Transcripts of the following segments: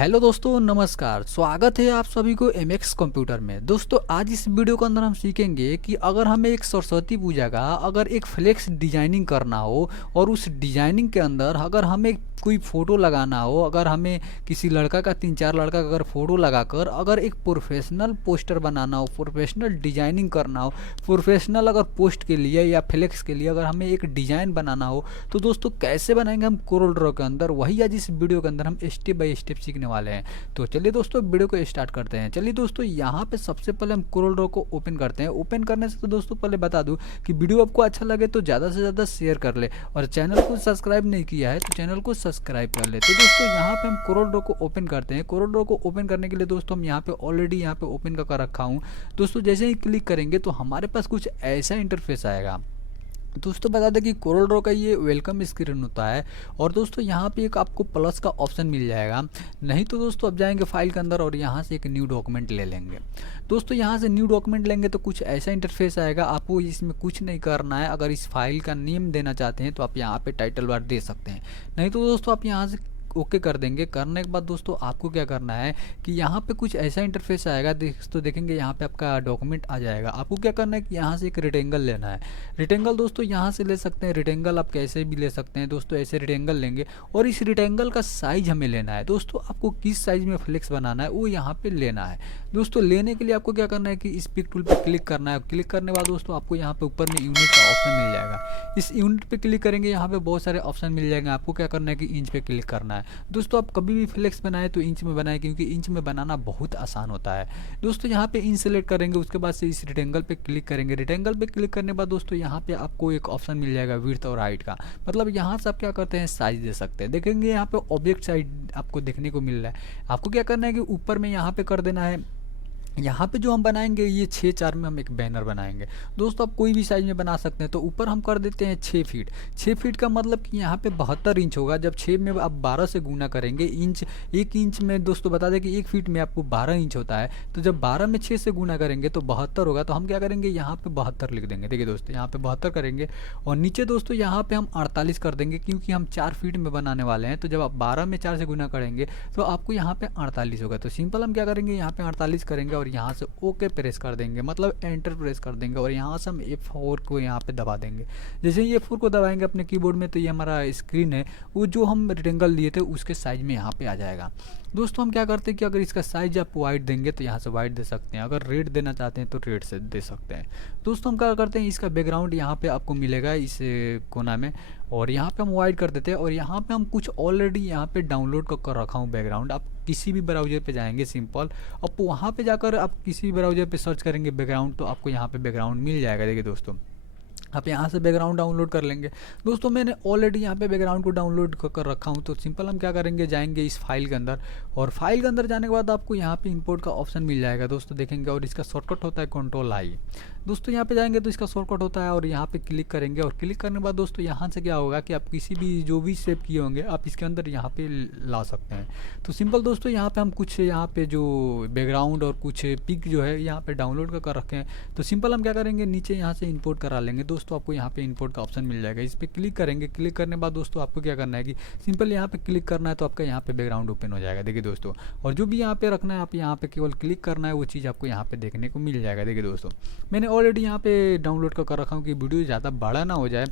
Hello दोस्तों, नमस्कार। स्वागत है आप सभी को एमएक्स कंप्यूटर में। दोस्तों, आज इस वीडियो के अंदर हम सीखेंगे कि अगर हमें एक सरस्वती पूजा का अगर एक फ्लेक्स डिजाइनिंग करना हो और उस डिजाइनिंग के अंदर अगर हमें कोई फ़ोटो लगाना हो, अगर हमें किसी लड़का का 3-4 लड़का का अगर फ़ोटो लगाकर अगर एक प्रोफेशनल पोस्टर बनाना हो, प्रोफेशनल डिजाइनिंग करना हो, प्रोफेशनल अगर पोस्ट के लिए या फ्लेक्स के लिए अगर हमें एक डिज़ाइन बनाना हो, तो दोस्तों कैसे बनाएंगे हम कोरल ड्रॉ के अंदर, वही आज इस वीडियो के अंदर हम स्टेप बाय स्टेप सीखने वाले हैं। तो चलिए दोस्तों, वीडियो को स्टार्ट करते हैं। चलिए दोस्तों, यहाँ पे सबसे पहले हम कोरल ड्रॉ को ओपन करते हैं। ओपन करने से तो दोस्तों पहले बता दूं कि वीडियो आपको अच्छा लगे तो ज़्यादा से ज़्यादा शेयर कर ले, और चैनल को सब्सक्राइब नहीं किया है तो चैनल को सब्सक्राइब कर ले। तो दोस्तों, यहाँ पे हम कोरल ड्रॉ को ओपन करते हैं। कोरल ड्रॉ को ओपन करने के लिए दोस्तों हम यहाँ पे ऑलरेडी यहाँ पे ओपन कर रखा हूँ। दोस्तों, जैसे ही क्लिक करेंगे तो हमारे पास कुछ ऐसा इंटरफेस आएगा। दोस्तों, बता दें कि कोरल ड्रॉ का ये वेलकम स्क्रीन होता है, और दोस्तों यहाँ पे एक आपको प्लस का ऑप्शन मिल जाएगा। नहीं तो दोस्तों अब जाएंगे फाइल के अंदर और यहाँ से एक न्यू डॉक्यूमेंट ले लेंगे। दोस्तों, यहाँ से न्यू डॉक्यूमेंट लेंगे तो कुछ ऐसा इंटरफेस आएगा। आपको इसमें कुछ नहीं करना है। अगर इस फाइल का नेम देना चाहते हैं तो आप यहाँ पे टाइटल बार दे सकते हैं, नहीं तो दोस्तों आप यहाँ से ओके कर देंगे। करने के बाद दोस्तों आपको क्या करना है कि यहाँ पे कुछ ऐसा इंटरफेस आएगा। दोस्तों देखेंगे यहाँ पे आपका डॉक्यूमेंट आ जाएगा। आपको क्या करना है कि यहाँ से एक रेक्टेंगल लेना है। रेक्टेंगल दोस्तों यहाँ से ले सकते हैं। रेक्टेंगल आप कैसे भी ले सकते हैं दोस्तों, ऐसे रेक्टेंगल लेंगे और इस रेक्टेंगल का साइज हमें लेना है। दोस्तों, आपको किस साइज में फ्लेक्स बनाना है वो यहाँ पे लेना है। दोस्तों, लेने के लिए आपको क्या करना है कि इस पिक टूल पर क्लिक करना है। क्लिक करने के बाद दोस्तों आपको यहाँ पे ऊपर में यूनिट का ऑप्शन मिल जाएगा। इस यूनिट पे क्लिक करेंगे, यहाँ पे बहुत सारे ऑप्शन मिल जाएंगे। आपको क्या करना है कि इंच पे क्लिक करना है। दोस्तों, आप कभी भी फ्लेक्स बनाए तो इंच में बनाए, क्योंकि इंच में बनाना बहुत आसान होता है। दोस्तों, यहाँ पे इंच सेलेक्ट करेंगे, उसके बाद से इस रेक्टेंगल पे क्लिक करेंगे। रेक्टेंगल पे क्लिक करने के बाद दोस्तों यहाँ पे आपको एक ऑप्शन मिल जाएगा विड्थ और हाइट का। मतलब यहाँ से आप क्या करते हैं, साइज दे सकते हैं। देखेंगे यहाँ पे ऑब्जेक्ट साइज आपको देखने को मिल रहा है। आपको क्या करना है कि ऊपर में यहाँ पे कर देना है। यहाँ पे जो हम बनाएंगे ये 6:4 में हम एक बैनर बनाएंगे। दोस्तों, आप कोई भी साइज में बना सकते हैं। तो ऊपर हम कर देते हैं 6 फीट। 6 फीट का मतलब कि यहाँ पे 72 इंच होगा। जब 6 में आप 12 से गुना करेंगे, इंच 1 इंच में दोस्तों बता दें कि 1 फीट में आपको 12 इंच होता है। तो जब 12 में 6 से गुना करेंगे तो 72 होगा। तो हम क्या करेंगे, यहाँ पे 72 लिख देंगे। देखिए दोस्तों, यहाँ पे 72 करेंगे और नीचे दोस्तों यहाँ पे हम 48 कर देंगे, क्योंकि हम 4 फीट में बनाने वाले हैं। तो जब आप 12 में 4 से गुना करेंगे तो आपको यहाँ पे 48 होगा। तो सिंपल हम क्या करेंगे, यहाँ पे 48 करेंगे और यहाँ से ओके प्रेस कर देंगे, मतलब एंटर प्रेस कर देंगे, और यहाँ से हम F4 को यहाँ पे दबा देंगे। जैसे ही F4 को दबाएंगे अपने कीबोर्ड में, तो ये हमारा स्क्रीन है, वो जो हम रेक्टेंगल लिए थे उसके साइज में यहाँ पे आ जाएगा। दोस्तों, हम क्या करते हैं कि अगर इसका साइज आप वाइट देंगे तो यहाँ से वाइट दे सकते हैं। अगर रेड देना चाहते हैं तो रेड से दे सकते हैं। दोस्तों, हम क्या करते हैं, इसका बैकग्राउंड यहाँ पे आपको मिलेगा इस कोना में, और यहाँ पे हम वाइट कर देते हैं। और यहाँ पे हम कुछ ऑलरेडी यहाँ पे डाउनलोड कर रखा हूँ बैकग्राउंड। आप किसी भी ब्राउज़र पे जाएंगे सिंपल, अब वहाँ पे जाकर आप किसी भी ब्राउज़र पे सर्च करेंगे बैकग्राउंड, तो आपको यहाँ पे बैकग्राउंड मिल जाएगा। देखिए दोस्तों, आप यहाँ से बैकग्राउंड डाउनलोड कर लेंगे। दोस्तों, मैंने ऑलरेडी यहाँ पे बैकग्राउंड को डाउनलोड कर रखा हूँ। तो सिंपल हम क्या करेंगे, जाएंगे इस फाइल के अंदर, और फाइल के अंदर जाने के बाद आपको यहाँ पे इंपोर्ट का ऑप्शन मिल जाएगा। दोस्तों देखेंगे, और इसका शॉर्टकट होता है Ctrl+I। दोस्तों, यहाँ पे जाएंगे तो इसका शॉर्टकट होता है, और यहाँ पे क्लिक करेंगे। और क्लिक करने के बाद दोस्तों यहाँ से क्या होगा कि आप किसी भी जो भी सेव किए होंगे आप इसके अंदर यहाँ पे ला सकते हैं। तो सिंपल दोस्तों, यहाँ पे हम कुछ यहाँ पे जो बैकग्राउंड और कुछ पिक जो है यहाँ पे डाउनलोड कर रखे हैं। तो सिंपल हम क्या करेंगे, नीचे यहाँ से इंपोर्ट करा लेंगे। दोस्तों, आपको यहाँ पे इंपोर्ट का ऑप्शन मिल जाएगा, इस पर क्लिक करेंगे। क्लिक करने के बाद दोस्तों आपको क्या करना है कि सिंपल यहाँ पे क्लिक करना है, तो आपका यहाँ पे बैकग्राउंड ओपन हो जाएगा। देखिए दोस्तों, और जो भी यहाँ पे रखना है आप यहाँ पे केवल क्लिक करना है, वो चीज़ आपको यहाँ पे देखने को मिल जाएगा। देखिए दोस्तों, मैंने ऑलरेडी यहाँ पे डाउनलोड कर रखा हूँ कि वीडियो ज़्यादा बड़ा ना हो जाए,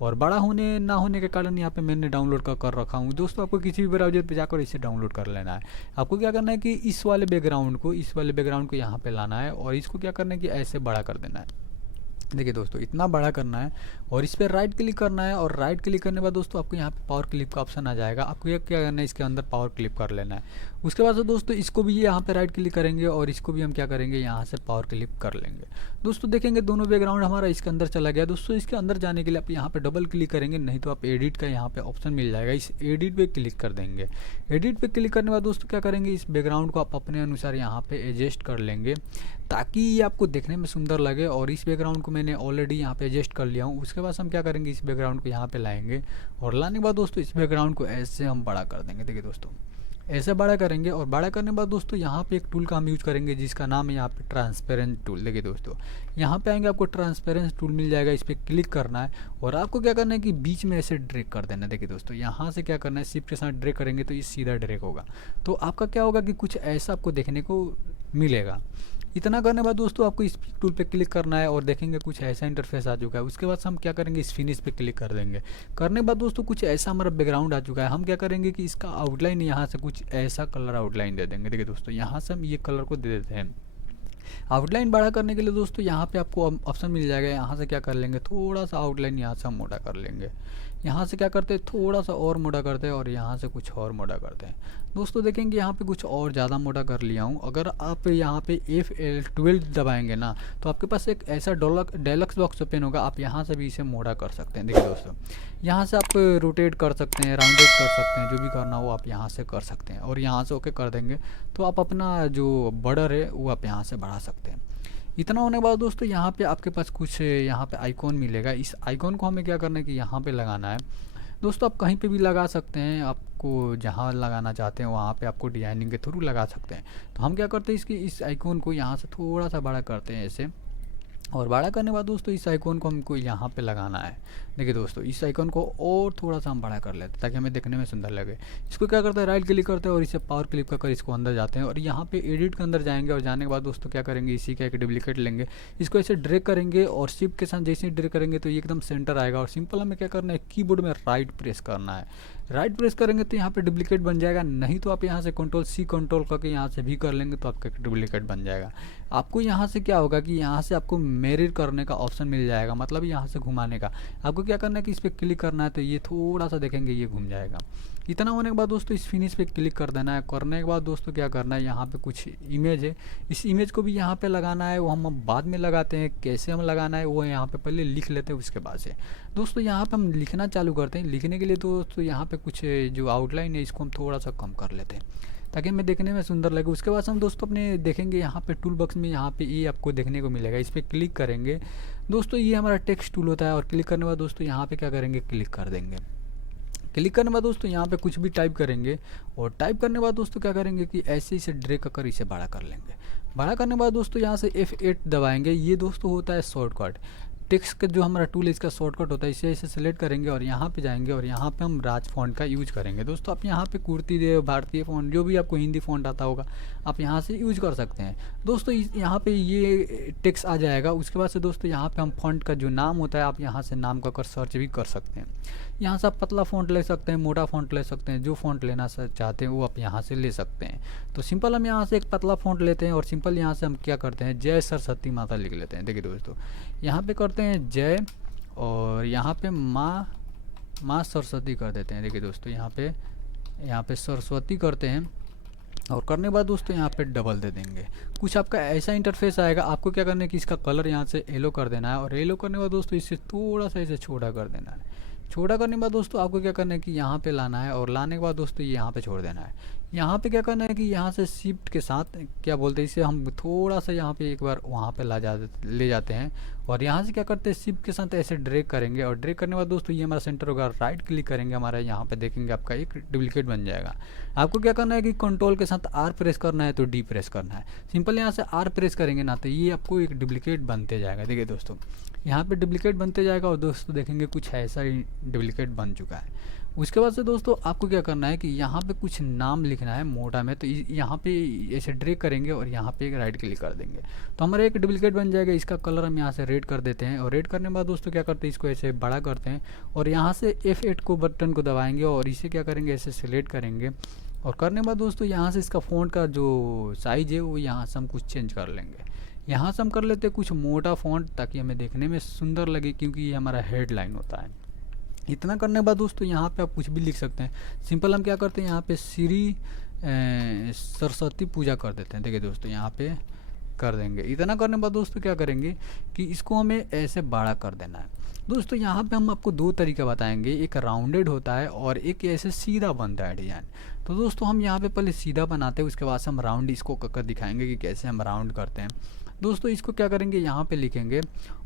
और बड़ा होने ना होने के कारण यहाँ पे मैंने डाउनलोड कर रखा हूँ। दोस्तों, आपको किसी भी ब्राउज़र पे जाकर इसे डाउनलोड कर लेना है। आपको क्या करना है कि इस वाले बैकग्राउंड को यहाँ पे लाना है, और इसको क्या करना है कि ऐसे बड़ा कर देना है। देखिए दोस्तों, इतना बड़ा करना है, और इस पर राइट क्लिक करना है। और राइट क्लिक करने के बाद दोस्तों आपको यहाँ पे पावर क्लिप का ऑप्शन आ जाएगा। आपको क्या करना है, इसके अंदर पावर क्लिप कर लेना है। उसके बाद दोस्तों इसको भी यहाँ पे राइट क्लिक करेंगे, और इसको भी हम क्या करेंगे, यहाँ से पावर क्लिप कर लेंगे। दोस्तों देखेंगे दोनों बैकग्राउंड हमारा इसके अंदर चला गया। दोस्तों, इसके अंदर जाने के लिए आप यहाँ पे डबल क्लिक करेंगे, नहीं तो आप एडिट का यहाँ पे ऑप्शन मिल जाएगा, इस एडिट पे क्लिक कर देंगे। एडिट पे क्लिक करने के बाद दोस्तों क्या करेंगे, इस बैकग्राउंड को आप अपने अनुसार यहाँ पे एडजस्ट कर लेंगे, ताकि ये आपको देखने में सुंदर लगे। और इस बैकग्राउंड को मैंने ऑलरेडी यहाँ पे एडजस्ट कर लिया हूँ। उसके बाद हम क्या करेंगे, इस बैकग्राउंड को यहाँ पे लाएंगे, और लाने के बाद दोस्तों इस बैकग्राउंड को ऐसे हम बड़ा कर देंगे। देखिए दोस्तों, ऐसे बड़ा करेंगे और बड़ा करने के बाद दोस्तों यहाँ पे एक टूल का हम यूज करेंगे जिसका नाम है यहाँ पे ट्रांसपेरेंट टूल। देखिए दोस्तों यहाँ पे आएंगे, आपको ट्रांसपेरेंट टूल मिल जाएगा, इस पर क्लिक करना है और आपको क्या करना है कि बीच में ऐसे ड्रैग कर देना है। देखिए दोस्तों यहाँ से क्या करना है, शिफ्ट के साथ ड्रैग करेंगे तो ये सीधा ड्रैग होगा। तो आपका क्या होगा कि कुछ ऐसा आपको देखने को मिलेगा। इतना करने के बाद दोस्तों आपको इस टूल पे क्लिक करना है और देखेंगे कुछ ऐसा इंटरफेस आ चुका है। उसके बाद हम क्या करेंगे, इस फिनिश पे क्लिक कर देंगे। करने के बाद दोस्तों कुछ ऐसा हमारा बैकग्राउंड आ चुका है। हम क्या करेंगे कि इसका आउटलाइन यहाँ से कुछ ऐसा कलर आउटलाइन दे देंगे। देखिए दोस्तों यहाँ से हम ये कलर को दे देते हैं। आउटलाइन बड़ा करने के लिए दोस्तों यहाँ पे आपको ऑप्शन मिल जाएगा, यहाँ से क्या कर लेंगे, थोड़ा सा आउटलाइन यहाँ से हम मोटा कर लेंगे। यहाँ से क्या करते हैं, थोड़ा सा और मोटा करते हैं और यहाँ से कुछ और मोटा करते हैं। दोस्तों देखेंगे यहाँ पे कुछ और ज़्यादा मोटा कर लिया हूँ। अगर आप यहाँ पे F12 दबाएंगे ना तो आपके पास एक ऐसा डेलक्स बॉक्स ओपन होगा, आप यहाँ से भी इसे मोटा कर सकते हैं। देखिए दोस्तों यहाँ से आप रोटेट कर सकते हैं, राउंडेड कर सकते हैं, जो भी करना हो आप यहाँ से कर सकते हैं। और यहाँ से ओके कर देंगे तो आप अपना जो बॉर्डर है वो आप यहाँ से बढ़ा सकते हैं। इतना होने के बाद दोस्तों यहाँ पे आपके पास कुछ यहाँ पे आइकॉन मिलेगा। इस आइकॉन को हमें क्या करना है कि यहाँ पे लगाना है। दोस्तों आप कहीं पे भी लगा सकते हैं, आपको जहाँ लगाना चाहते हैं वहाँ पे आपको डिजाइनिंग के थ्रू लगा सकते हैं। तो हम क्या करते हैं, इसकी इस आइकॉन को यहाँ से थोड़ा सा बड़ा करते हैं ऐसे, और बड़ा करने के बाद दोस्तों इस आइकॉन को हमको यहाँ पे लगाना है। देखिए दोस्तों इस आइकॉन को और थोड़ा सा हम बड़ा कर लेते हैं ताकि हमें देखने में सुंदर लगे। इसको क्या करते हैं, राइट क्लिक करते हैं और इसे पावर क्लिक कर इसको अंदर जाते हैं और यहाँ पे एडिट के अंदर जाएंगे। और जाने के बाद दोस्तों क्या करेंगे, इसी का एक डुप्लीकेट लेंगे, इसको ऐसे ड्रैग करेंगे और शिफ्ट के साथ जैसे ही ड्रैग करेंगे तो ये एकदम सेंटर आएगा। और सिंपल हमें क्या करना है, कीबोर्ड में राइट प्रेस करना है। राइट प्रेस करेंगे तो यहाँ पे डुप्लीकेट बन जाएगा, नहीं तो आप यहाँ से कंट्रोल-C कंट्रोल करके यहाँ से भी कर लेंगे तो आपका डुप्लीकेट बन जाएगा। आपको यहाँ से क्या होगा कि यहाँ से आपको मिरर करने का ऑप्शन मिल जाएगा, मतलब यहाँ से घुमाने का। आपको क्या करना है कि इस पर क्लिक करना है तो ये थोड़ा सा देखेंगे ये घूम जाएगा। इतना होने के बाद दोस्तों इस फिनिश पे क्लिक कर देना है। करने के बाद दोस्तों क्या करना है, यहाँ पे कुछ इमेज है, इस इमेज को भी यहाँ पे लगाना है। वो हम बाद में लगाते हैं, कैसे हम लगाना है वो यहाँ पे पहले लिख लेते हैं। उसके बाद से दोस्तों यहाँ पे हम लिखना चालू करते हैं। लिखने के लिए दोस्तों यहाँ पे कुछ जो आउटलाइन है इसको हम थोड़ा सा कम कर लेते हैं ताकि हमें देखने में सुंदर लगे। उसके बाद हम दोस्तों अपने देखेंगे यहाँ पे टूल बॉक्स में यहाँ पे ये आपको देखने को मिलेगा, इस पर क्लिक करेंगे। दोस्तों ये हमारा टेक्स्ट टूल होता है और क्लिक करने के बाद दोस्तों यहाँ पे क्या करेंगे, क्लिक कर देंगे। क्लिक करने के बाद दोस्तों यहाँ पे कुछ भी टाइप करेंगे और टाइप करने के बाद दोस्तों क्या करेंगे कि ऐसे इसे ड्रैग कर इसे बड़ा कर लेंगे। बड़ा करने के बाद दोस्तों यहाँ से F8 दबाएंगे। ये दोस्तों होता है शॉर्टकट, टेक्स्ट का जो हमारा टूल है इसका शॉर्टकट होता है। इसे ऐसे सेलेक्ट करेंगे और यहाँ पे जाएंगे और यहाँ पे हम राज फ़ॉन्ट का यूज करेंगे। दोस्तों आप यहाँ पे कुर्ती दे, भारतीय फ़ॉन्ट, जो भी आपको हिंदी फ़ॉन्ट आता होगा आप यहाँ से यूज कर सकते हैं। दोस्तों यहाँ पे ये टेक्स्ट आ जाएगा। उसके बाद से दोस्तों यहाँ पे हम फ़ॉन्ट का जो नाम होता है आप यहाँ से नाम का सर्च भी कर सकते हैं। यहाँ से आप पतला फ़ॉन्ट ले सकते हैं, मोटा फ़ॉन्ट ले सकते हैं, जो फ़ॉन्ट लेना चाहते हैं वो आप यहाँ से ले सकते हैं। तो सिंपल हम यहाँ से एक पतला फ़ॉन्ट लेते हैं और सिंपल यहाँ से हम क्या करते हैं, जय सरस्वती माता लिख लेते हैं। देखिए दोस्तों यहाँ पे करते हैं जय और यहाँ पे माँ सरस्वती कर देते हैं। देखिए दोस्तों यहाँ पे सरस्वती करते हैं और करने के बाद दोस्तों यहाँ पे डबल दे देंगे। कुछ आपका ऐसा इंटरफेस आएगा। आपको क्या करना है कि इसका कलर यहाँ से येलो कर देना है और येलो करने के बाद दोस्तों इसे थोड़ा सा इसे छोटा कर देना है। छोटा करने के बाद दोस्तों आपको क्या करना है कि यहाँ पे लाना है और लाने के बाद दोस्तों ये यहाँ पे छोड़ देना है। यहाँ पे क्या करना है कि यहाँ से शिफ्ट के साथ क्या बोलते हैं इसे, हम थोड़ा सा यहाँ पे एक बार वहाँ पे ले जाते हैं और यहाँ से क्या करते हैं, शिफ्ट के साथ ऐसे ड्रैग करेंगे और ड्रैग करने के बाद दोस्तों ये हमारा सेंटर होगा। राइट क्लिक करेंगे, हमारा यहाँ पे देखेंगे आपका एक डुप्लीकेट बन जाएगा। आपको क्या करना है कि कंट्रोल के साथ R प्रेस करना है तो D प्रेस करना है। सिंपल यहाँ से R प्रेस करेंगे ना तो ये आपको एक डुप्लीकेट बनते जाएगा। देखिए दोस्तों यहाँ पे डुप्लीकेट बनते जाएगा और दोस्तों देखेंगे कुछ ऐसा ही डुप्लीकेट बन चुका है। उसके बाद से दोस्तों आपको क्या करना है कि यहाँ पे कुछ नाम लिखना है मोटा में, तो यहाँ पे ऐसे ड्रैग करेंगे और यहाँ पे एक राइट क्लिक कर देंगे तो हमारा एक डुप्लीकेट बन जाएगा। इसका कलर हम यहाँ से रेड कर देते हैं और रेड करने के बाद दोस्तों क्या करते हैं, इसको ऐसे बड़ा करते हैं और यहाँ से F8 को बटन को दबाएंगे और इसे क्या करेंगे, ऐसे सिलेक्ट करेंगे और करने के बाद दोस्तों यहाँ से इसका फ़ॉन्ट का जो साइज़ है वो यहाँ से हम कुछ चेंज कर लेंगे। यहाँ से हम कर लेते हैं कुछ मोटा फ़ॉन्ट ताकि हमें देखने में सुंदर लगे, क्योंकि ये हमारा हेडलाइन होता है। इतना करने के बाद दोस्तों यहाँ पे आप कुछ भी लिख सकते हैं। सिंपल हम क्या करते हैं, यहाँ पे श्री सरस्वती पूजा कर देते हैं। देखिए दोस्तों यहाँ पे कर देंगे। इतना करने के बाद दोस्तों क्या करेंगे कि इसको हमें ऐसे बड़ा कर देना है। दोस्तों यहाँ पे हम आपको दो तरीका बताएंगे, एक राउंडेड होता है और एक ऐसे सीधा बनता है डिज़ाइन। तो दोस्तों हम यहाँ पे पहले सीधा बनाते हैं, उसके बाद से हम राउंड इसको कर दिखाएंगे कि कैसे हम राउंड करते हैं। दोस्तों इसको क्या करेंगे, यहाँ पे लिखेंगे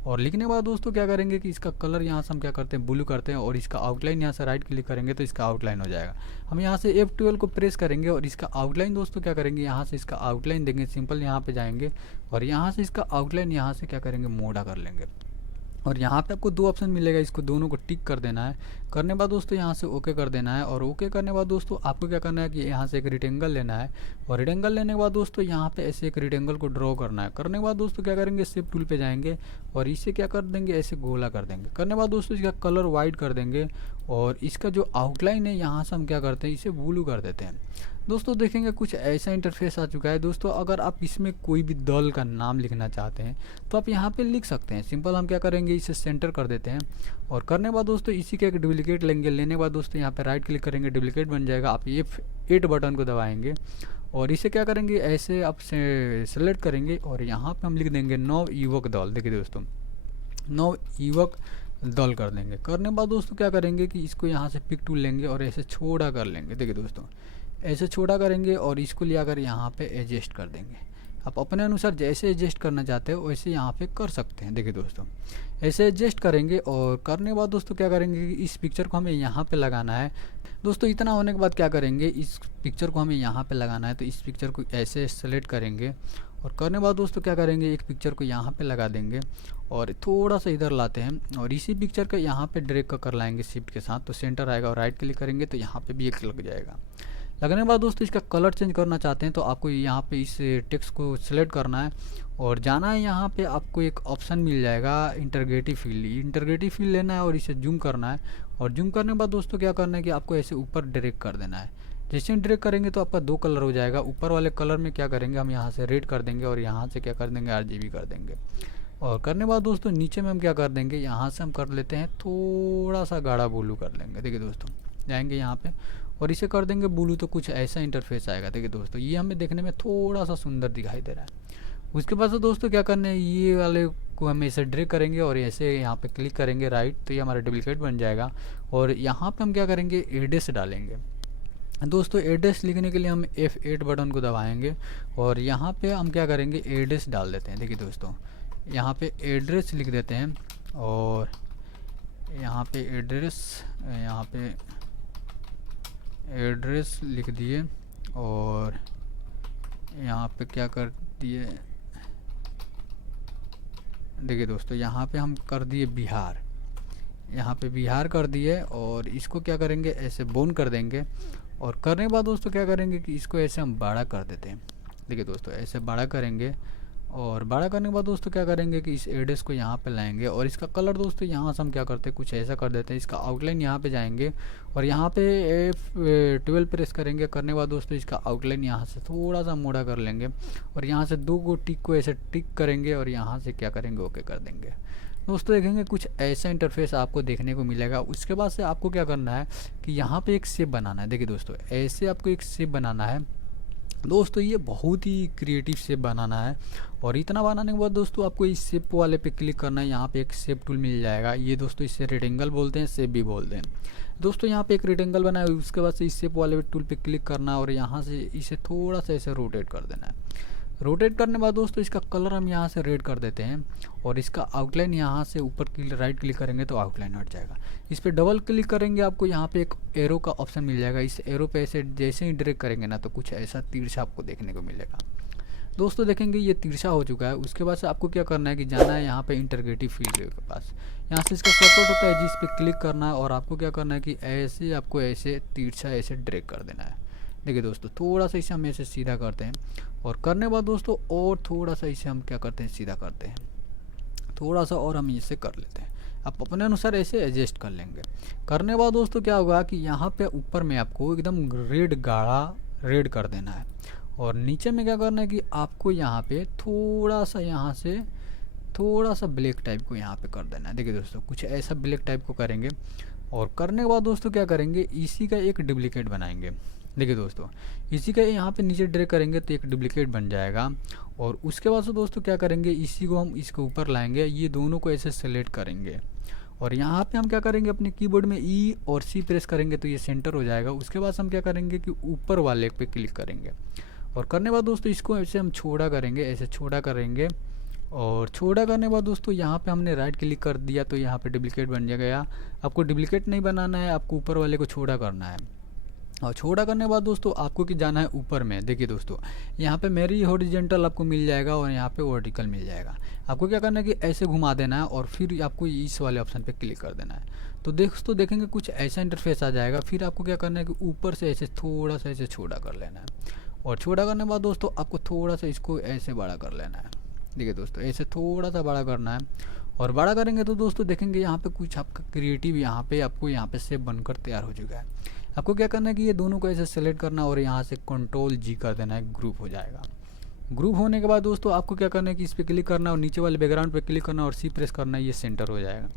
और लिखने के बाद दोस्तों क्या करेंगे कि इसका कलर यहाँ से हम क्या करते हैं, ब्लू करते हैं और इसका आउटलाइन यहाँ से राइट क्लिक करेंगे तो इसका आउटलाइन हो जाएगा। हम यहाँ से F12 को प्रेस करेंगे और इसका आउटलाइन दोस्तों क्या करेंगे, यहाँ से इसका आउटलाइन देंगे, सिंपल यहाँ पे जाएंगे और यहाँ से इसका आउटलाइन यहाँ से क्या करेंगे, मोड़ा कर लेंगे। और यहाँ पे आपको दो ऑप्शन मिलेगा, इसको दोनों को टिक कर देना है। करने बाद दोस्तों यहाँ से ओके कर देना है और ओके करने बाद दोस्तों आपको क्या करना है कि यहाँ से एक रेक्टेंगल लेना है और रेक्टेंगल लेने के बाद दोस्तों यहाँ पे ऐसे एक रेक्टेंगल को ड्रॉ करना है। करने के बाद दोस्तों क्या करेंगे, शेप टूल पे जाएंगे और इसे क्या कर देंगे, ऐसे गोला कर देंगे। करने के बाद दोस्तों इसका कलर वाइट कर देंगे और इसका जो आउटलाइन है यहाँ से हम क्या करते हैं, इसे ब्लू कर देते हैं। दोस्तों देखेंगे कुछ ऐसा इंटरफेस आ चुका है। दोस्तों अगर आप इसमें कोई भी दल का नाम लिखना चाहते हैं तो आप यहाँ पे लिख सकते हैं। सिंपल हम क्या करेंगे, इसे सेंटर कर देते हैं और करने के बाद दोस्तों इसी का एक डुप्लीकेट लेंगे। लेने के बाद दोस्तों यहाँ पे राइट क्लिक करेंगे, डुप्लीकेट बन जाएगा। आप F8 बटन को दबाएंगे और इसे क्या करेंगे, ऐसे आप सेलेक्ट करेंगे और यहाँ पे हम लिख देंगे नवयुवक दल। देखिए दोस्तों नवयुवक दल कर देंगे। करने के बाद दोस्तों क्या करेंगे कि इसको यहाँ से पिक टूल लेंगे और ऐसे छोटा कर लेंगे। देखिए दोस्तों ऐसे छोटा करेंगे और इसको ले आकर यहाँ पे एडजस्ट कर देंगे। आप अपने अनुसार जैसे एडजस्ट करना चाहते हो वैसे यहाँ पे कर सकते हैं। देखिए दोस्तों ऐसे एडजस्ट करेंगे और करने के बाद दोस्तों क्या करेंगे कि इस पिक्चर को हमें यहाँ पे लगाना है। दोस्तों इतना होने के बाद क्या करेंगे, इस पिक्चर को हमें यहाँ पे लगाना है तो इस पिक्चर को ऐसे सेलेक्ट करेंगे और करने के बाद दोस्तों क्या करेंगे, एक पिक्चर को यहाँ पे लगा देंगे और थोड़ा सा इधर लाते हैं और इसी पिक्चर का यहाँ पे ड्रैग कर लाएंगे शिफ्ट के साथ तो सेंटर आएगा और राइट क्लिक करेंगे तो यहाँ पे भी एक लग जाएगा। लगने के बाद दोस्तों इसका कलर चेंज करना चाहते हैं तो आपको यहाँ पे इस टेक्स्ट को सिलेक्ट करना है और जाना है। यहाँ पे आपको एक ऑप्शन मिल जाएगा इंटीग्रेटिव फील लेना है और इसे जूम करना है और जूम करने के बाद दोस्तों क्या करना है कि आपको ऐसे ऊपर ड्रैग कर देना है। जैसे ही ड्रैग करेंगे तो आपका दो कलर हो जाएगा। ऊपर वाले कलर में क्या करेंगे, हम यहाँ से रेड कर देंगे और यहाँ से क्या कर देंगे, RGB कर देंगे। और करने के बाद दोस्तों नीचे में हम क्या कर देंगे, यहाँ से हम कर लेते हैं थोड़ा सा गाढ़ा ब्लू कर लेंगे। देखिए दोस्तों जाएंगे यहाँ पे और इसे कर देंगे ब्लू तो कुछ ऐसा इंटरफेस आएगा। देखिए दोस्तों ये हमें देखने में थोड़ा सा सुंदर दिखाई दे रहा है। उसके बाद तो दोस्तों क्या करना है, ये वाले को हम ऐसे ड्रैग करेंगे और ऐसे यहाँ पे क्लिक करेंगे राइट तो ये हमारा डुप्लीकेट बन जाएगा और यहाँ पे हम क्या करेंगे, एड्रेस डालेंगे। दोस्तों एड्रेस लिखने के लिए हम F8 बटन को दबाएंगे और यहाँ पे हम क्या करेंगे, एड्रेस डाल देते हैं। देखिए दोस्तों यहाँ पे एड्रेस लिख देते हैं और यहाँ पे एड्रेस लिख दिए और यहाँ पे क्या कर दिए, देखिए दोस्तों यहाँ पे हम कर दिए बिहार, यहाँ पे बिहार कर दिए और इसको क्या करेंगे, ऐसे बोन कर देंगे और करने के बाद दोस्तों क्या करेंगे कि इसको ऐसे हम बड़ा कर देते हैं। देखिए दोस्तों ऐसे बड़ा करेंगे और बड़ा करने के बाद दोस्तों क्या करेंगे कि इस एड्रेस को यहाँ पे लाएंगे और इसका कलर दोस्तों यहाँ से हम क्या करते हैं, कुछ ऐसा कर देते हैं। इसका आउटलाइन यहाँ पे जाएंगे और यहाँ पे F12 प्रेस करेंगे। करने के बाद दोस्तों इसका आउटलाइन यहाँ से थोड़ा सा मोड़ा कर लेंगे और यहाँ से दो को टिक को ऐसे टिक करेंगे और यहाँ से क्या करेंगे, ओके कर देंगे। दोस्तों देखेंगे कुछ ऐसा इंटरफेस आपको देखने को मिलेगा। उसके बाद से आपको क्या करना है कि यहाँ पे एक शेप बनाना है। देखिए दोस्तों ऐसे आपको एक शेप बनाना है। दोस्तों ये बहुत ही क्रिएटिव शेप बनाना है और इतना बनाने के बाद दोस्तों आपको इस शेप वाले पे क्लिक करना है। यहाँ पे एक शेप टूल मिल जाएगा, ये दोस्तों इसे रेक्टेंगल बोलते हैं, शेप भी बोलते हैं। दोस्तों यहाँ पे एक रेक्टेंगल बना है, उसके बाद से इस शेप वाले टूल पे क्लिक करना है और यहाँ से इसे थोड़ा सा ऐसे रोटेट कर देना है। रोटेट करने के बाद दोस्तों इसका कलर हम यहाँ से रेड कर देते हैं और इसका आउटलाइन यहाँ से ऊपर राइट क्लिक करेंगे तो आउटलाइन हट जाएगा। इस पर डबल क्लिक करेंगे, आपको यहाँ पे एक एरो का ऑप्शन मिल जाएगा। इस एरो पे ऐसे जैसे ही ड्रैग करेंगे ना तो कुछ ऐसा तिरछा आपको देखने को मिलेगा। दोस्तों देखेंगे ये तिरछा हो चुका है। उसके बाद से आपको क्या करना है कि जाना है यहाँ पे इंटीग्रेटिव फील्ड के पास। यहाँ से इसका सपोर्ट होता है जिस पे क्लिक करना है और आपको क्या करना है कि ऐसे आपको ऐसे तिरछा ऐसे ड्रैग कर देना है। देखिए दोस्तों थोड़ा सा इसे हम ऐसे सीधा करते हैं और करने के बाद दोस्तों और थोड़ा सा इसे हम क्या करते हैं, सीधा करते हैं। थोड़ा सा और हम इसे कर लेते हैं। आप अपने अनुसार ऐसे एडजस्ट कर लेंगे। करने के बाद दोस्तों क्या होगा कि यहाँ पे ऊपर में आपको एकदम रेड गाढ़ा रेड कर देना है और नीचे में क्या करना है कि आपको यहाँ पे थोड़ा सा यहाँ से थोड़ा सा ब्लैक टाइप को यहाँ पे कर देना है। देखिए दोस्तों कुछ ऐसा ब्लैक टाइप को करेंगे और करने के बाद दोस्तों क्या करेंगे, इसी का एक डुप्लीकेट बनाएंगे। देखिए दोस्तों इसी का यहाँ पे नीचे ड्रैग करेंगे तो एक डुप्लीकेट बन जाएगा और उसके बाद से दोस्तों क्या करेंगे, इसी को हम इसके ऊपर लाएंगे, ये दोनों को ऐसे सेलेक्ट करेंगे और यहाँ पे हम क्या करेंगे, अपने कीबोर्ड में ई और सी प्रेस करेंगे तो ये सेंटर हो जाएगा। उसके बाद हम क्या करेंगे कि ऊपर वाले पे क्लिक करेंगे, और करने बाद दोस्तों इसको ऐसे हम छोटा करेंगे, ऐसे छोटा करेंगे। और छोटा करने के बाद दोस्तों यहाँ पे हमने राइट क्लिक कर दिया तो यहाँ पे डुप्लीकेट बन गया। आपको डुप्लीकेट नहीं बनाना है, आपको ऊपर वाले को छोटा करना है। और छोटा करने के बाद दोस्तों आपको कि जाना है ऊपर में। देखिए दोस्तों, यहाँ पे मेरी हॉरिजॉन्टल आपको मिल जाएगा और यहाँ पे वर्टिकल मिल जाएगा। आपको क्या करना है कि ऐसे घुमा देना है और फिर आपको इस वाले ऑप्शन पे क्लिक कर देना है। तो दोस्तों देखेंगे कुछ ऐसा इंटरफेस आ जाएगा। फिर आपको क्या करना है कि ऊपर से ऐसे थोड़ा सा ऐसे छोटा कर लेना है, और छोटा करने के बाद दोस्तों आपको थोड़ा सा इसको ऐसे बड़ा कर लेना है। देखिए दोस्तों, ऐसे थोड़ा सा बड़ा करना है, और बड़ा करेंगे तो दोस्तों देखेंगे यहाँ पे कुछ आपका क्रिएटिव यहाँ पे आपको यहाँ पे सेप बनकर तैयार हो चुका है। आपको क्या करना है कि ये दोनों को ऐसे सेलेक्ट करना और यहाँ से कंट्रोल जी कर देना है, ग्रुप हो जाएगा। ग्रुप होने के बाद दोस्तों आपको क्या करना है कि इस पर क्लिक करना और नीचे वाले बैकग्राउंड पे क्लिक करना और सी प्रेस करना है, ये सेंटर हो जाएगा।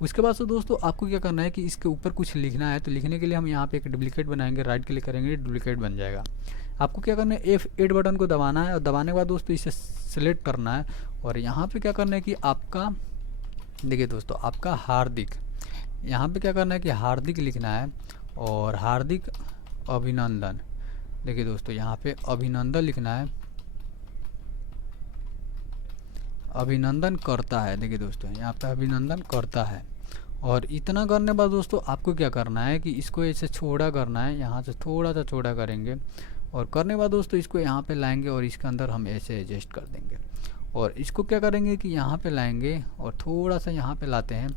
उसके बाद से दोस्तों आपको क्या करना है कि इसके ऊपर कुछ लिखना है। तो लिखने के लिए हम यहाँ पे एक डुप्लीकेट बनाएंगे, राइट क्लिक करेंगे, डुप्लीकेट बन जाएगा। आपको क्या करना है, F8 बटन को दबाना है, और दबाने के बाद दोस्तों इसे सेलेक्ट करना है। और यहाँ पे क्या करना है कि आपका, देखिए दोस्तों, आपका हार्दिक, यहाँ पे क्या करना है कि हार्दिक लिखना है, और हार्दिक अभिनंदन। देखिए दोस्तों, यहाँ पे अभिनंदन लिखना है, अभिनंदन करता है। देखिए दोस्तों, यहाँ पे अभिनंदन करता है। और इतना करने बाद दोस्तों आपको क्या करना है कि इसको ऐसे छोटा करना है, यहाँ से थोड़ा सा छोटा करेंगे, और करने बाद दोस्तों इसको यहाँ पे लाएंगे और इसके अंदर हम ऐसे एडजस्ट कर देंगे। और इसको क्या करेंगे कि यहाँ पे लाएंगे और थोड़ा सा यहाँ पे लाते हैं,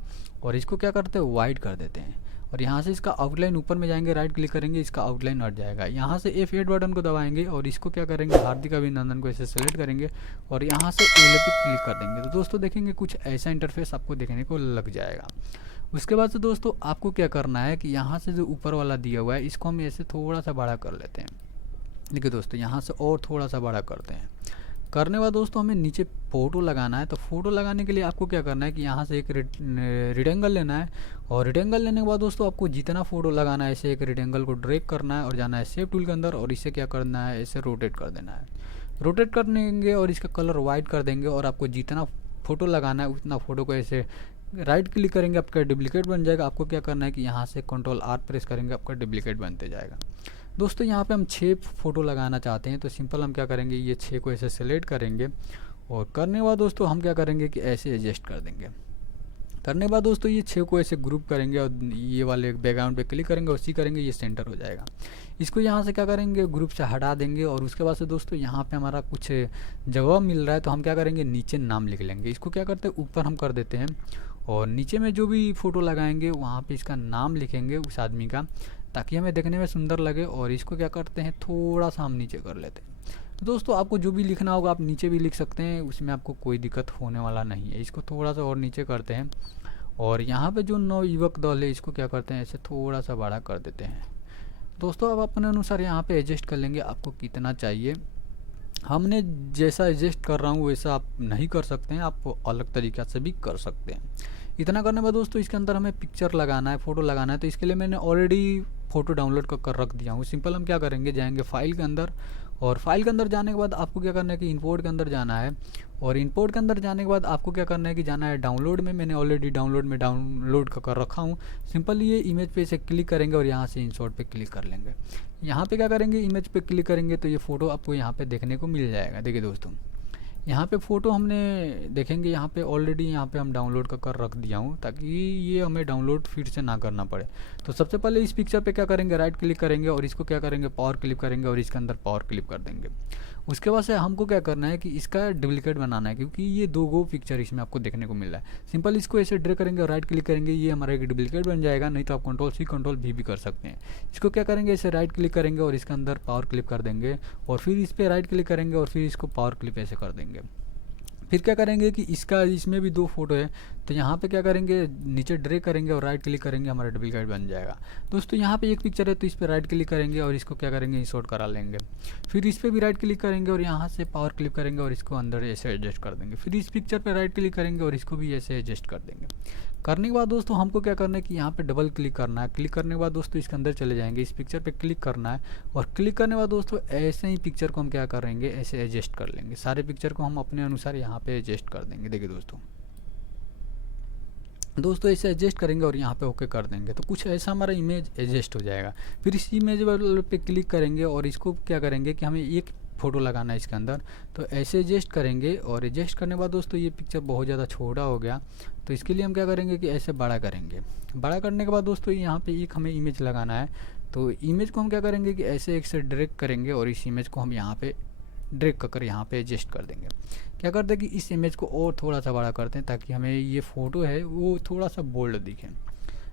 और इसको क्या करते हैं, वाइट कर देते हैं। और यहाँ से इसका आउटलाइन ऊपर में जाएंगे, राइट क्लिक करेंगे, इसका आउटलाइन हट जाएगा। यहाँ से F8 बटन को दबाएंगे और इसको क्या करेंगे, हार्दिक अभिनंदन को ऐसे सेलेक्ट करेंगे और यहाँ से एल पे क्लिक कर देंगे। तो दोस्तों देखेंगे कुछ ऐसा इंटरफेस आपको देखने को लग जाएगा। उसके बाद से दोस्तों आपको क्या करना है कि यहाँ से जो ऊपर वाला दिया हुआ है इसको हम ऐसे थोड़ा सा बड़ा कर लेते हैं। देखिए दोस्तों, यहाँ से और थोड़ा सा बड़ा करते हैं। करने बाद दोस्तों हमें नीचे फ़ोटो लगाना है। तो फ़ोटो लगाने के लिए आपको क्या करना है कि यहाँ से एक रेक्टेंगल लेना है, और रेक्टेंगल लेने के बाद दोस्तों आपको जितना फ़ोटो लगाना है ऐसे एक रेक्टेंगल को ड्रैग करना है और जाना है शेप टूल के अंदर, और इसे क्या करना है, ऐसे रोटेट कर देना है। रोटेट कर देंगे और इसका कलर वाइट कर देंगे, और आपको जितना फ़ोटो लगाना है उतना फ़ोटो को ऐसे राइट क्लिक करेंगे, आपका डुप्लीकेट बन जाएगा। आपको क्या करना है कि यहाँ से कंट्रोल आर प्रेस करेंगे, आपका डुप्लीकेट बनते जाएगा। दोस्तों यहाँ पे हम 6 फ़ोटो लगाना चाहते हैं, तो सिंपल हम क्या करेंगे, ये 6 को ऐसे सेलेक्ट करेंगे, और करने के बाद दोस्तों हम क्या करेंगे कि ऐसे एडजस्ट कर देंगे। करने के बाद दोस्तों ये 6 को ऐसे ग्रुप करेंगे और ये वाले बैकग्राउंड पे क्लिक करेंगे और सी करेंगे, ये सेंटर हो जाएगा। इसको यहाँ से क्या करेंगे, ग्रुप से हटा देंगे। और उसके बाद से दोस्तों यहाँ पे हमारा कुछ जवाब मिल रहा है, तो हम क्या करेंगे, नीचे नाम लिख लेंगे। इसको क्या करते हैं, ऊपर हम कर देते हैं, और नीचे में जो भी फ़ोटो लगाएंगे वहाँ पे इसका नाम लिखेंगे उस आदमी का, ताकि हमें देखने में सुंदर लगे। और इसको क्या करते हैं, थोड़ा सा हम नीचे कर लेते हैं। तो दोस्तों आपको जो भी लिखना होगा आप नीचे भी लिख सकते हैं, उसमें आपको कोई दिक्कत होने वाला नहीं है। इसको थोड़ा सा और नीचे करते हैं, और यहाँ पे जो नव युवक दल है इसको क्या करते हैं, ऐसे थोड़ा सा बड़ा कर देते हैं। दोस्तों आप अपने अनुसार यहाँ पे एडजस्ट कर लेंगे, आपको कितना चाहिए। हमने जैसा एडजस्ट कर रहा हूँ वैसा आप नहीं कर सकते हैं, आप अलग तरीक़ा से भी कर सकते हैं। इतना करने के बाद दोस्तों इसके अंदर हमें पिक्चर लगाना है, फ़ोटो लगाना है। तो इसके लिए मैंने ऑलरेडी फ़ोटो डाउनलोड कर रख दिया हूँ। सिंपल हम क्या करेंगे, जाएंगे फाइल के अंदर, और फाइल के अंदर जाने के बाद आपको क्या करना है कि इंपोर्ट के अंदर जाना है, और इंपोर्ट के अंदर जाने के बाद आपको क्या करना है कि जाना है डाउनलोड में। मैंने ऑलरेडी डाउनलोड में डाउनलोड कर रखा हूँ। सिंपल ये इमेज पे से क्लिक करेंगे और यहाँ से इंसर्ट पे क्लिक कर लेंगे। यहाँ पे क्या करेंगे, इमेज पे क्लिक करेंगे तो ये फ़ोटो आपको यहाँ पे देखने को मिल जाएगा। देखिए दोस्तों, यहाँ पे फ़ोटो हमने देखेंगे, यहाँ पे ऑलरेडी यहाँ पे हम डाउनलोड कर रख दिया हूँ, ताकि ये हमें डाउनलोड फिर से ना करना पड़े। तो सबसे पहले इस पिक्चर पे क्या करेंगे, राइट क्लिक करेंगे और इसको क्या करेंगे, पावर क्लिप करेंगे, और इसके अंदर पावर क्लिप कर देंगे। उसके बाद से हमको क्या करना है कि इसका डुप्लीकेट बनाना है, क्योंकि ये 2 पिक्चर इसमें आपको देखने को मिल रहा है। सिंपल इसको ऐसे ड्रैग करेंगे और राइट क्लिक करेंगे, ये हमारा एक डुप्लीकेट बन जाएगा। नहीं तो आप कंट्रोल सी कंट्रोल वी भी कर सकते हैं। इसको क्या करेंगे, ऐसे राइट क्लिक करेंगे और इसके अंदर पावर क्लिप कर देंगे, और फिर इस पर राइट क्लिक करेंगे और फिर इसको पावर क्लिप ऐसे कर देंगे। फिर क्या करेंगे कि इसमें भी 2 फोटो है, तो यहाँ पे क्या करेंगे, नीचे ड्रैग करेंगे और राइट क्लिक करेंगे, हमारा डुप्लीकेट बन जाएगा। दोस्तों यहाँ पे एक पिक्चर है, तो इस पर राइट क्लिक करेंगे और इसको क्या करेंगे, इंसर्ट करा लेंगे। फिर इस पर भी राइट क्लिक करेंगे और यहाँ से पावर क्लिक करेंगे और इसको अंदर ऐसे एडजस्ट कर देंगे। फिर इस पिक्चर पर राइट क्लिक करेंगे और इसको भी ऐसे एडजस्ट कर देंगे। करने के बाद दोस्तों हमको क्या करना है कि यहाँ पे डबल क्लिक करना है। क्लिक करने के बाद दोस्तों इसके अंदर चले जाएंगे, इस पिक्चर पे क्लिक करना है, और क्लिक करने के बाद दोस्तों ऐसे ही पिक्चर को हम क्या करेंगे, ऐसे एडजस्ट कर लेंगे। सारे पिक्चर को हम अपने अनुसार यहाँ पे एडजस्ट कर देंगे। देखिए दोस्तों, दोस्तों ऐसे एडजस्ट करेंगे और यहाँ पे ओके कर देंगे तो कुछ ऐसा हमारा इमेज एडजस्ट हो जाएगा। फिर इस इमेज पे क्लिक करेंगे और इसको क्या करेंगे कि हमें एक फ़ोटो लगाना है इसके अंदर, तो ऐसे एडजस्ट करेंगे और एडजस्ट करने के बाद दोस्तों ये पिक्चर बहुत ज़्यादा छोटा हो गया, तो इसके लिए हम क्या करेंगे कि ऐसे बड़ा करेंगे। बड़ा करने के बाद दोस्तों यहाँ पे एक हमें इमेज लगाना है, तो इमेज को हम क्या करेंगे कि ऐसे एक से ड्रैग करेंगे और इस इमेज को हम यहाँ पे ड्रैग कर यहाँ पे एडजस्ट कर देंगे। क्या करते हैं कि इस इमेज को और थोड़ा सा बड़ा करते हैं ताकि हमें ये फ़ोटो है वो थोड़ा सा बोल्ड दिखे।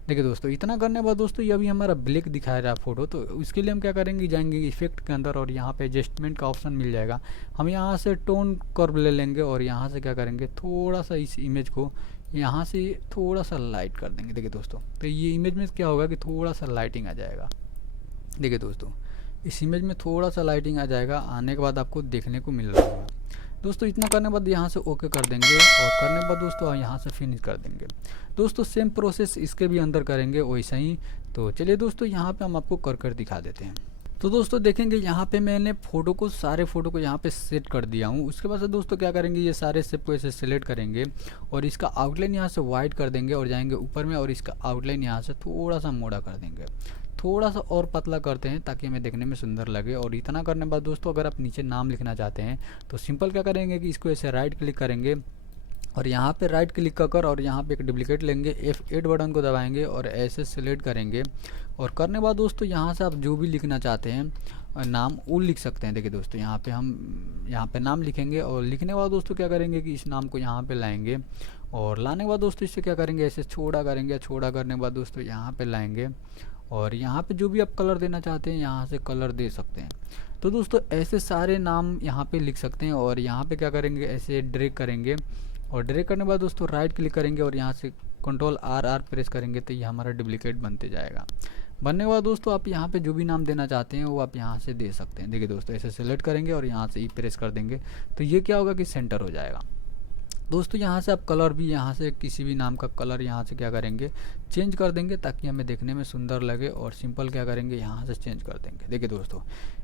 देखिए दोस्तों इतना करने के बाद दोस्तों ये अभी हमारा ब्लैक दिखा रहा है फ़ोटो, तो उसके लिए हम क्या करेंगे, जाएंगे इफेक्ट के अंदर और यहाँ पे एडजस्टमेंट का ऑप्शन मिल जाएगा। हम यहाँ से टोन कर्व ले लेंगे और यहाँ से क्या करेंगे, थोड़ा सा इस इमेज को यहाँ से थोड़ा सा लाइट कर देंगे। देखिए दोस्तों तो ये इमेज में क्या होगा कि थोड़ा सा लाइटिंग आ जाएगा। देखिए दोस्तों इस इमेज में थोड़ा सा लाइटिंग आ जाएगा, आने के बाद आपको देखने को मिल रहा होगा। दोस्तों इतना करने के बाद यहाँ से ओके कर देंगे और करने के बाद दोस्तों यहाँ से फिनिश कर देंगे। दोस्तों सेम प्रोसेस इसके भी अंदर करेंगे वैसा ही। तो चलिए दोस्तों यहाँ पे हम आपको कर दिखा देते हैं। तो दोस्तों देखेंगे यहाँ पे मैंने सारे फ़ोटो को यहाँ पे सेट कर दिया हूँ। उसके बाद से दोस्तों क्या करेंगे, ये सारे शेप को ऐसे सेलेक्ट करेंगे और इसका आउटलाइन यहाँ से वाइट कर देंगे और जाएंगे ऊपर में और इसका आउटलाइन यहाँ से थोड़ा सा मोड़ा कर देंगे, थोड़ा सा और पतला करते हैं ताकि हमें देखने में सुंदर लगे। और इतना करने के बाद दोस्तों अगर आप नीचे नाम लिखना चाहते हैं तो सिंपल क्या करेंगे कि इसको ऐसे राइट क्लिक करेंगे और यहाँ पे राइट क्लिक कर और यहाँ पे एक डुप्लीकेट लेंगे, F8 बटन को दबाएंगे और ऐसे सिलेक्ट करेंगे। और करने के बाद दोस्तों यहाँ से आप जो भी लिखना चाहते हैं नाम वो लिख सकते हैं। देखिए दोस्तों यहाँ पे हम यहाँ पे नाम लिखेंगे और लिखने के बाद दोस्तों क्या करेंगे कि इस नाम को यहाँ पे लाएंगे और लाने के बाद दोस्तों इससे क्या करेंगे, ऐसे छोटा करेंगे। छोटा करने के बाद दोस्तों यहाँ पे लाएंगे और यहाँ पे जो भी आप कलर देना चाहते हैं यहाँ से कलर दे सकते हैं। तो दोस्तों ऐसे सारे नाम यहाँ पे लिख सकते हैं और यहाँ पे क्या करेंगे, ऐसे ड्रैग करेंगे और ड्रैग करने के बाद दोस्तों राइट क्लिक करेंगे और यहाँ से Ctrl+R प्रेस करेंगे तो ये हमारा डुप्लीकेट बनते जाएगा। बनने के बाद दोस्तों आप यहाँ पे जो भी नाम देना चाहते हैं वो आप यहाँ से दे सकते हैं। देखिए दोस्तों ऐसे सेलेक्ट करेंगे और यहाँ से प्रेस कर देंगे तो ये क्या होगा कि सेंटर हो जाएगा। दोस्तों यहाँ से आप कलर भी यहाँ से किसी भी नाम का कलर यहाँ से क्या करेंगे, चेंज कर देंगे ताकि हमें देखने में सुंदर लगे और सिंपल क्या करेंगे यहाँ से चेंज कर देंगे। देखिए दोस्तों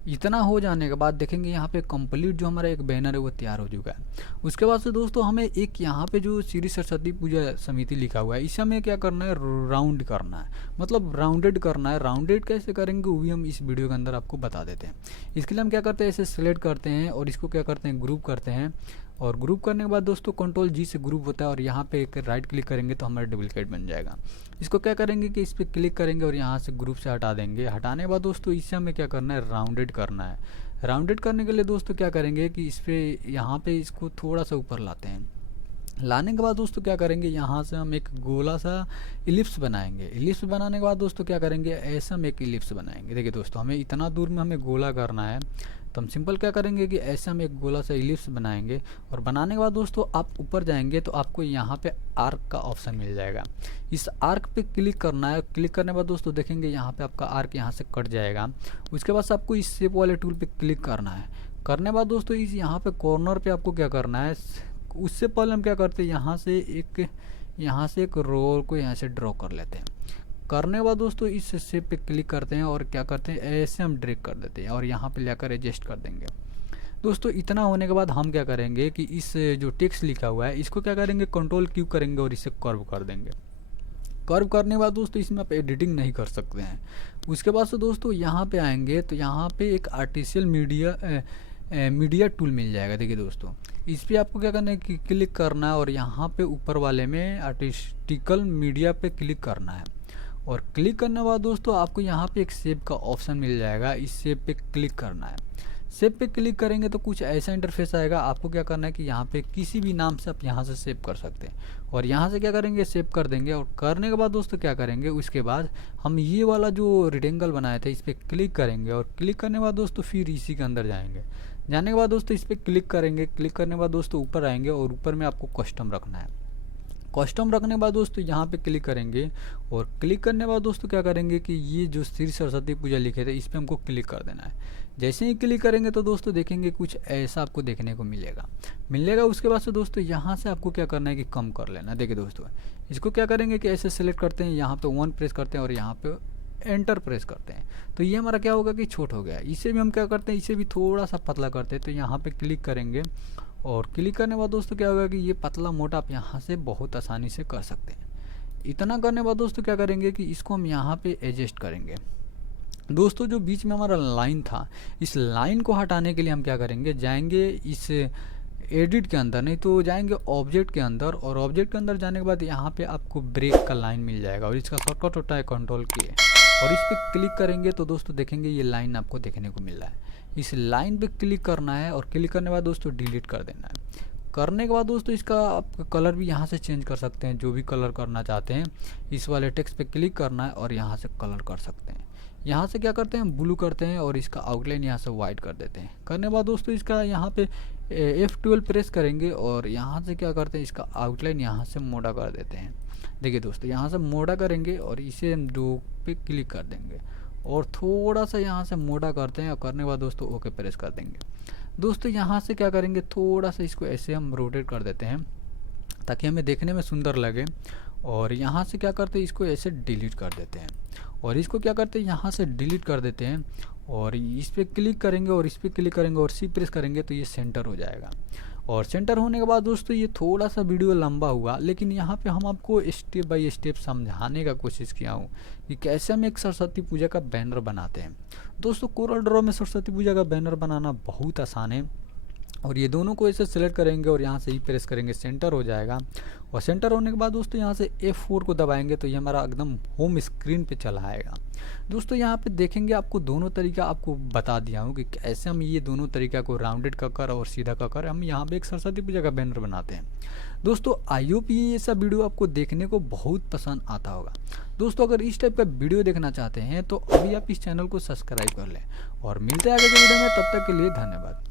इतना हो जाने के बाद देखेंगे यहाँ पे कंप्लीट जो हमारा एक बैनर है वो तैयार हो चुका है। उसके बाद से दोस्तों हमें एक यहाँ पे जो श्री सरस्वती पूजा समिति लिखा हुआ है इसे हमें क्या करना है, राउंड करना है, मतलब राउंडेड करना है। राउंडेड कैसे करेंगे वो भी हम इस वीडियो के अंदर आपको बता देते हैं। इसके लिए हम क्या करते हैं, ऐसे सिलेक्ट करते हैं और इसको क्या करते हैं, ग्रुप करते हैं और ग्रुप करने के बाद दोस्तों Ctrl+G से ग्रुप होता है और यहाँ पे एक राइट क्लिक करेंगे तो हमारा डुप्लीकेट बन जाएगा। इसको क्या करेंगे कि इस पर क्लिक करेंगे और यहाँ से ग्रुप से हटा देंगे। हटाने के बाद दोस्तों इसे हमें क्या करना है, राउंडेड करना है। राउंडेड करने के लिए दोस्तों क्या करेंगे कि इस पर यहाँ पे इसको थोड़ा सा ऊपर लाते हैं। लाने के बाद दोस्तों क्या करेंगे, यहाँ से हम एक गोला सा इलिप्स बनाएंगे। इलिप्स बनाने के बाद दोस्तों क्या करेंगे, ऐसा हम एक इलिप्स बनाएंगे। देखिए दोस्तों हमें इतना दूर में हमें गोला करना है तो हम सिंपल क्या करेंगे कि ऐसे हम एक गोला सा इलिप्स बनाएंगे। और बनाने के बाद दोस्तों आप ऊपर जाएंगे तो आपको यहाँ पे आर्क का ऑप्शन मिल जाएगा। इस आर्क पे क्लिक करना है। क्लिक करने के बाद दोस्तों देखेंगे यहाँ पे आपका आर्क यहाँ से कट जाएगा। उसके बाद आपको इस शेप वाले टूल पे क्लिक करना है। करने के बाद दोस्तों इस यहाँ पे कॉर्नर पे आपको क्या करना है, उससे पहले हम क्या करते हैं, यहाँ से एक रो को यहाँ से ड्रॉ कर लेते हैं। करने के बाद दोस्तों इस शेप पे क्लिक करते हैं और क्या करते हैं, ऐसे हम ड्रैग कर देते हैं और यहाँ पे लेकर एडजस्ट कर देंगे। दोस्तों इतना होने के बाद हम क्या करेंगे कि इस जो टेक्स्ट लिखा हुआ है इसको क्या करेंगे, Ctrl+Q करेंगे और इसे कर्व कर देंगे। कर्व करने के बाद दोस्तों इसमें आप एडिटिंग नहीं कर सकते हैं। उसके बाद से दोस्तों यहाँ पे आएंगे तो यहाँ पे एक आर्टिफिशियल मीडिया टूल मिल जाएगा। देखिए दोस्तों इस पर आपको क्या करना है कि क्लिक करना है और यहाँ पे ऊपर वाले में आर्टिस्टिकल मीडिया पे क्लिक करना है। और क्लिक करने के बाद दोस्तों आपको यहाँ पे एक शेप का ऑप्शन मिल जाएगा, इस शेप पे क्लिक करना है। शेप पे क्लिक करेंगे तो कुछ ऐसा इंटरफेस आएगा। आपको क्या करना है कि यहाँ पे किसी भी नाम से आप यहाँ से सेव कर सकते हैं और यहाँ से क्या करेंगे, सेव कर देंगे। और करने के बाद दोस्तों क्या करेंगे, उसके बाद हम ये वाला जो रेक्टेंगल बनाए थे इस पर क्लिक करेंगे और क्लिक करने के बाद दोस्तों फिर इसी के अंदर जाएंगे। जाने के बाद दोस्तों इस पर क्लिक करेंगे। क्लिक करने के बाद दोस्तों ऊपर आएंगे और ऊपर में आपको कस्टम रखना है। कस्टम रखने के बाद दोस्तों यहाँ पे क्लिक करेंगे और क्लिक करने के बाद दोस्तों क्या करेंगे कि ये जो श्री सरस्वती पूजा लिखे थे इस पर हमको क्लिक कर देना है। जैसे ही क्लिक करेंगे तो दोस्तों देखेंगे कुछ ऐसा आपको देखने को मिलेगा। उसके बाद से दोस्तों यहाँ से आपको क्या करना है कि कम कर लेना। देखिए दोस्तों इसको क्या करेंगे कि ऐसे सेलेक्ट करते हैं, यहाँ पे 1 प्रेस करते हैं और यहाँ पे एंटर प्रेस करते हैं तो ये हमारा क्या होगा कि छोट हो गया। इसे भी हम क्या करते हैं, इसे भी थोड़ा सा पतला करते हैं। तो यहाँ पे क्लिक करेंगे और क्लिक करने के बाद दोस्तों क्या होगा कि ये पतला मोटा आप यहाँ से बहुत आसानी से कर सकते हैं। इतना करने के बाद दोस्तों क्या करेंगे कि इसको हम यहाँ पे एडजस्ट करेंगे। दोस्तों जो बीच में हमारा लाइन था, इस लाइन को हटाने के लिए हम क्या करेंगे, जाएंगे इस एडिट के अंदर, नहीं तो जाएंगे ऑब्जेक्ट के अंदर, और ऑब्जेक्ट के अंदर जाने के बाद यहाँ पे आपको ब्रेक का लाइन मिल जाएगा और इसका शॉर्टकट होता है कंट्रोल के, और इस पर क्लिक करेंगे तो दोस्तों देखेंगे ये लाइन आपको देखने को मिल रहा है। इस लाइन पे क्लिक करना है और क्लिक करने के बाद दोस्तों डिलीट कर देना है। करने के बाद दोस्तों इसका आप कलर भी यहाँ से चेंज कर सकते हैं, जो भी कलर करना चाहते हैं। इस वाले टेक्स्ट पे क्लिक करना है और यहाँ से कलर कर सकते हैं। यहाँ से क्या करते हैं, ब्लू करते हैं और इसका आउटलाइन यहाँ से वाइट कर देते हैं। करने के बाद दोस्तों इसका यहाँ पे F12 प्रेस करेंगे और यहाँ से क्या करते हैं, इसका आउटलाइन यहाँ से मोटा कर देते हैं। देखिए दोस्तों यहाँ से मोटा करेंगे और इसे हम दो पे क्लिक कर देंगे और थोड़ा सा यहाँ से मोटा करते हैं, और करने के बाद दोस्तों ओके प्रेस कर देंगे। दोस्तों यहाँ से क्या करेंगे, थोड़ा सा इसको ऐसे हम रोटेट कर देते हैं ताकि हमें देखने में सुंदर लगे, और यहाँ से क्या करते हैं, इसको ऐसे डिलीट कर देते हैं, और इसको क्या करते हैं, यहाँ से डिलीट कर देते हैं, और इस पर क्लिक करेंगे और इस पर क्लिक करेंगे और सी प्रेस करेंगे तो ये सेंटर हो जाएगा। और सेंटर होने के बाद दोस्तों ये थोड़ा सा वीडियो लंबा हुआ, लेकिन यहाँ पे हम आपको स्टेप बाय स्टेप समझाने का कोशिश किया हूँ कि कैसे हम एक सरस्वती पूजा का बैनर बनाते हैं। दोस्तों कोरल ड्रॉ में सरस्वती पूजा का बैनर बनाना बहुत आसान है, और ये दोनों को ऐसे सेलेक्ट करेंगे और यहाँ से ही प्रेस करेंगे, सेंटर हो जाएगा। और सेंटर होने के बाद दोस्तों यहाँ से F4 को दबाएंगे तो ये हमारा एकदम होम स्क्रीन पे चला आएगा। दोस्तों यहाँ पे देखेंगे आपको दोनों तरीका आपको बता दिया हूँ कि कैसे हम ये दोनों तरीका को राउंडेड कर और सीधा कर हम यहाँ पे एक सरस्वती पूजा का बैनर बनाते हैं। दोस्तों आई होप ये सब वीडियो आपको देखने को बहुत पसंद आता होगा। दोस्तों अगर इस टाइप का वीडियो देखना चाहते हैं तो अभी आप इस चैनल को सब्सक्राइब कर लें, और मिलते हैं आगे के वीडियो में। तब तक के लिए धन्यवाद।